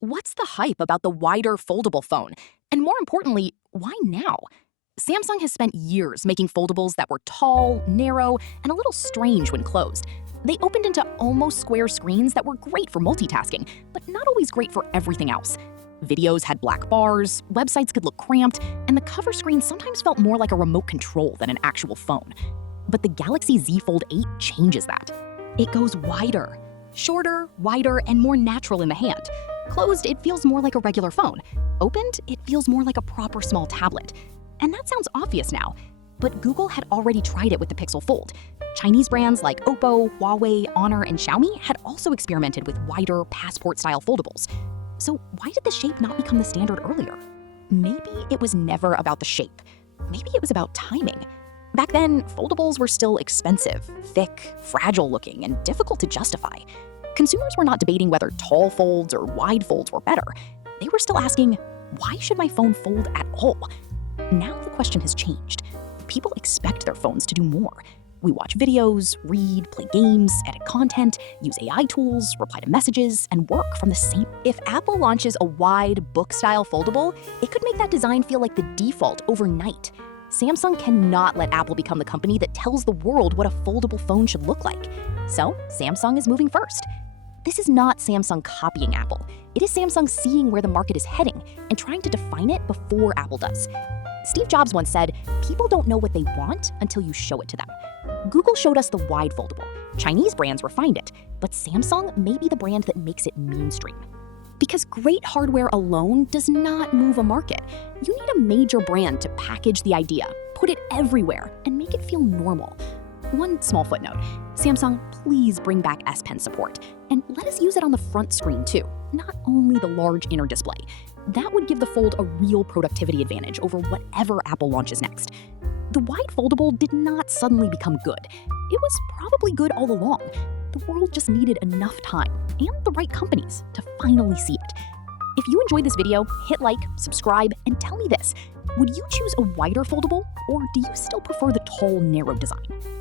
What's the hype about the wider foldable phone? And more importantly, why now? Samsung has spent years making foldables that were tall, narrow, and a little strange when closed. They opened into almost square screens that were great for multitasking, but not always great for everything else. Videos had black bars, websites could look cramped, and the cover screen sometimes felt more like a remote control than an actual phone. But the Galaxy Z Fold 8 changes that. It goes wider. Shorter, wider, and more natural in the hand. Closed, it feels more like a regular phone. Opened, it feels more like a proper small tablet. And that sounds obvious now, but Google had already tried it with the Pixel Fold. Chinese brands like Oppo, Huawei, Honor, and Xiaomi had also experimented with wider, passport-style foldables. So why did the shape not become the standard earlier? Maybe it was never about the shape. Maybe it was about timing. Back then, foldables were still expensive, thick, fragile-looking, and difficult to justify. Consumers were not debating whether tall folds or wide folds were better. They were still asking, why should my phone fold at all? Now the question has changed. People expect their phones to do more. We watch videos, read, play games, edit content, use AI tools, reply to messages, and work from the same. If Apple launches a wide, book-style foldable, it could make that design feel like the default overnight. Samsung cannot let Apple become the company that tells the world what a foldable phone should look like. So, Samsung is moving first. This is not Samsung copying Apple. It is Samsung seeing where the market is heading and trying to define it before Apple does. Steve Jobs once said, "People don't know what they want until you show it to them." Google showed us the wide foldable. Chinese brands refined it, but Samsung may be the brand that makes it mainstream. Because great hardware alone does not move a market. You need a major brand to package the idea, put it everywhere, and make it feel normal. One small footnote, Samsung, please bring back S Pen support, and let us use it on the front screen too, not only the large inner display. That would give the Fold a real productivity advantage over whatever Apple launches next. The wide foldable did not suddenly become good. It was probably good all along. The world just needed enough time and the right companies to finally see it. If you enjoyed this video, hit like, subscribe, and tell me this. Would you choose a wider foldable, or do you still prefer the tall, narrow design?